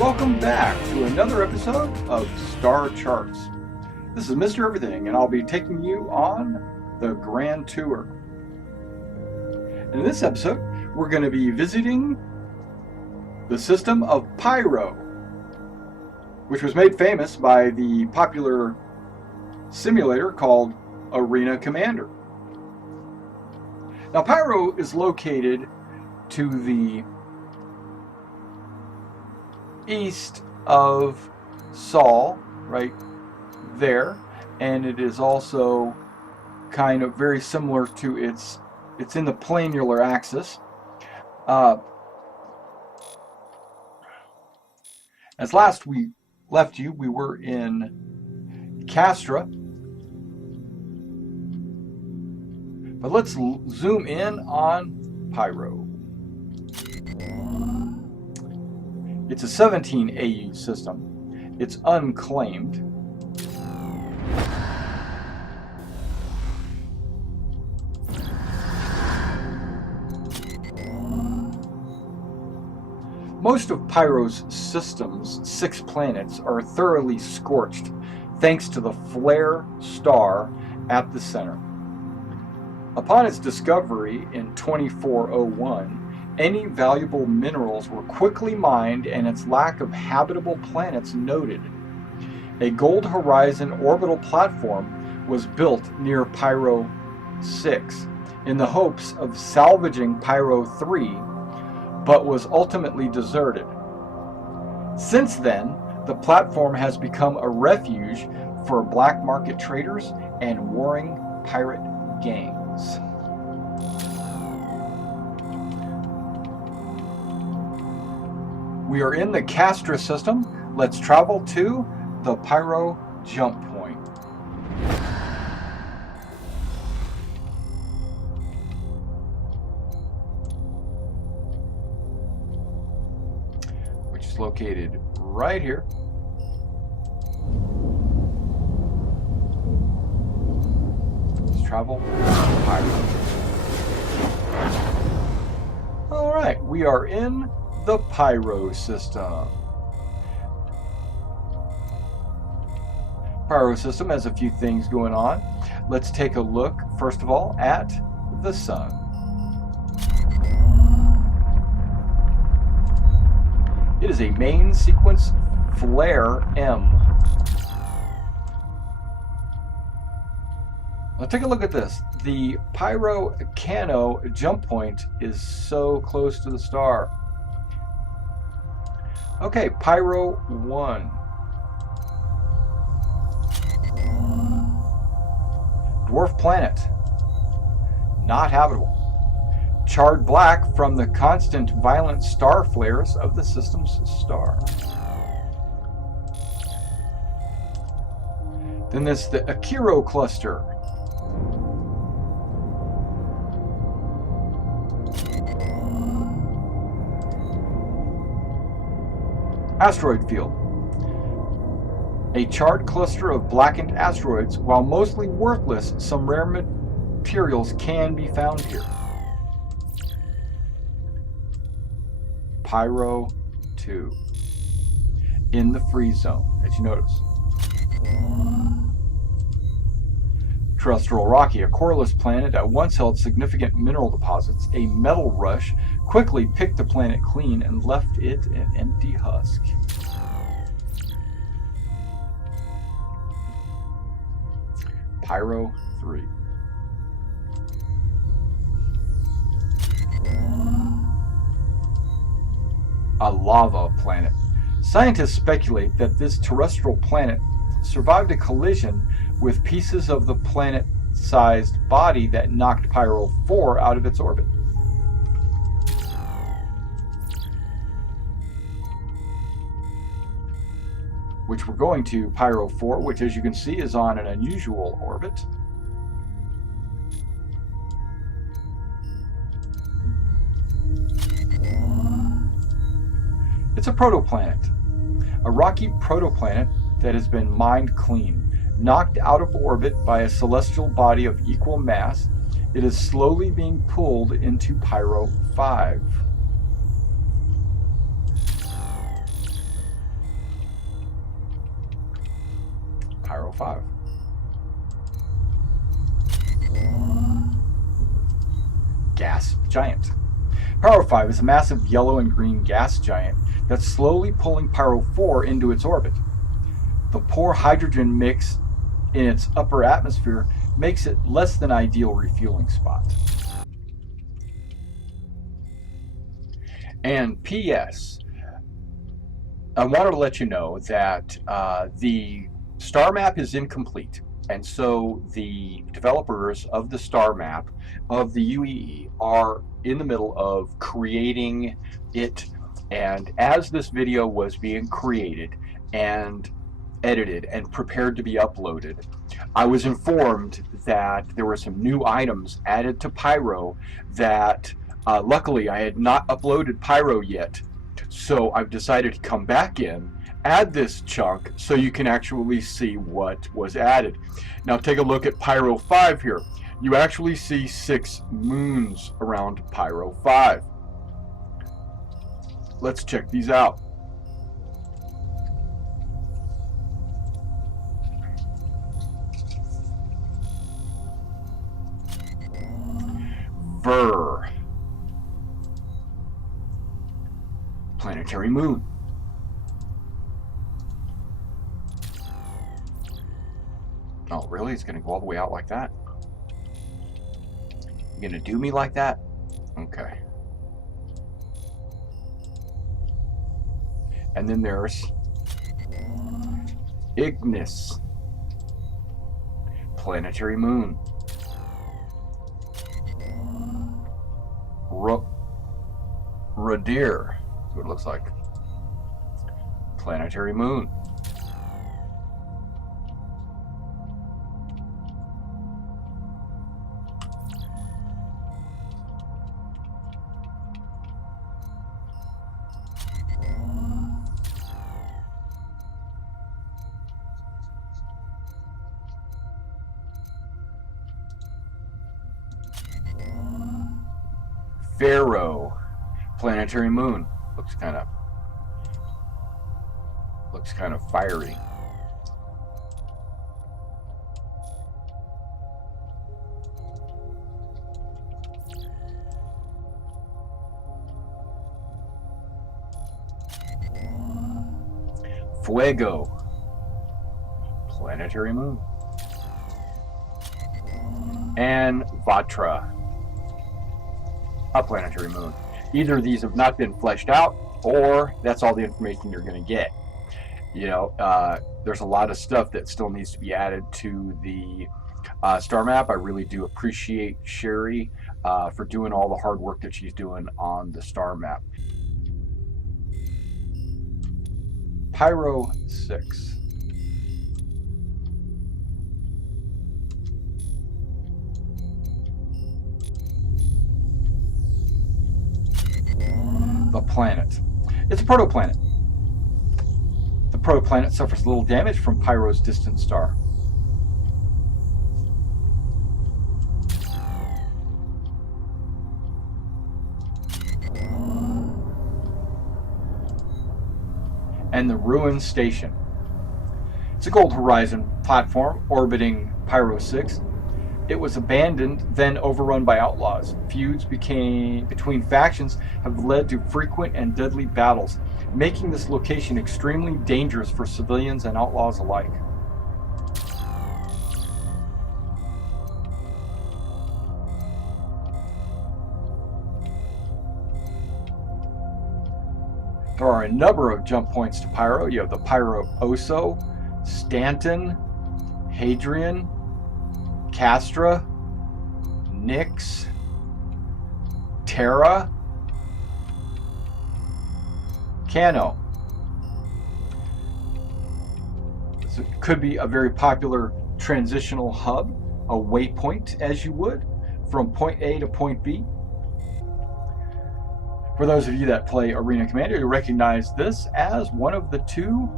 Welcome back to another episode of Star Charts. This is Mr. Everything, and I'll be taking you on the Grand Tour. In this episode, we're going to be visiting the system of Pyro, which was made famous by the popular simulator called Arena Commander. Now, Pyro is located to the east of Sol, right there, and it is also kind of very similar to it's in the planular axis. As last we left you, we were in Castra, but let's zoom in on Pyro. It's a 17 AU system. It's unclaimed. Most of Pyro's system's 6 planets are thoroughly scorched thanks to the flare star at the center. Upon its discovery in 2401, any valuable minerals were quickly mined and its lack of habitable planets noted. A Gold Horizon orbital platform was built near Pyro 6 in the hopes of salvaging Pyro 3, but was ultimately deserted. Since then, the platform has become a refuge for black market traders and warring pirate gangs. We are in the Castra system. Let's travel to the Pyro jump point. Which is located right here. Let's travel to Pyro. Alright, we are in the Pyro system. Pyro system has a few things going on. Let's take a look, first of all, at the sun. It is a main sequence flare M. Now take a look at this. The Pyro Cano jump point is so close to the star. Okay, Pyro 1. Dwarf planet. Not habitable. Charred black from the constant violent star flares of the system's star. Then there's the Akiro cluster. Asteroid field. A charred cluster of blackened asteroids. While mostly worthless, some rare materials can be found here. Pyro 2. In the freeze zone, as you notice. Terrestrial Rocky, a coreless planet that once held significant mineral deposits. A metal rush quickly picked the planet clean and left it an empty husk. Pyro 3. A lava planet. Scientists speculate that this terrestrial planet survived a collision with pieces of the planet-sized body that knocked Pyro 4 out of its orbit. Which we're going to Pyro 4, which as you can see is on an unusual orbit. It's a protoplanet, a rocky protoplanet that has been mined clean. Knocked out of orbit by a celestial body of equal mass, it is slowly being pulled into Pyro 5. Pyro 5. Gas giant. Pyro 5 is a massive yellow and green gas giant that's slowly pulling Pyro 4 into its orbit. The poor hydrogen mix in its upper atmosphere makes it less than ideal refueling spot. And P.S. I wanted to let you know that the star map is incomplete, and so the developers of the star map of the UEE are in the middle of creating it. And as this video was being created and edited and prepared to be uploaded, I was informed that there were some new items added to Pyro that luckily I had not uploaded Pyro yet, so I've decided to come back in, add this chunk so you can actually see what was added. Now take a look at Pyro 5 here. You actually see 6 moons around Pyro 5. Let's check these out. Ver. Planetary moon. Oh, really? It's going to go all the way out like that? You going to do me like that? Okay. And then there's Ignis. Planetary moon. Radir. That's what it looks like. Planetary moon. Pharaoh. Planetary moon. Looks kind of fiery. Fuego. Planetary moon. And Vatra. A planetary moon. Either of these have not been fleshed out, or that's all the information you're going to get. You know, there's a lot of stuff that still needs to be added to the star map. I really do appreciate Sherry for doing all the hard work that she's doing on the star map. Pyro 6. The planet. It's a protoplanet. The protoplanet suffers little damage from Pyro's distant star. And the Ruin Station. It's a Gold Horizon platform orbiting Pyro 6. It was abandoned, then overrun by outlaws. Feuds between factions have led to frequent and deadly battles, making this location extremely dangerous for civilians and outlaws alike. There are a number of jump points to Pyro. You have the Pyro Oso, Stanton, Hadrian, Castra, Nyx, Terra, Cano. So it could be a very popular transitional hub, a waypoint, as you would, from point A to point B. For those of you that play Arena Commander, you recognize this as one of the 2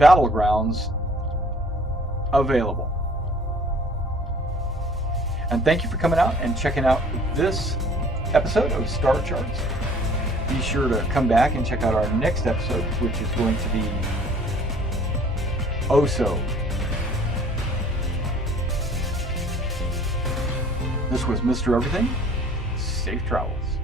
battlegrounds available. And thank you for coming out and checking out this episode of Star Charts. Be sure to come back and check out our next episode, which is going to be Oso, This was Mr. Everything. Safe travels.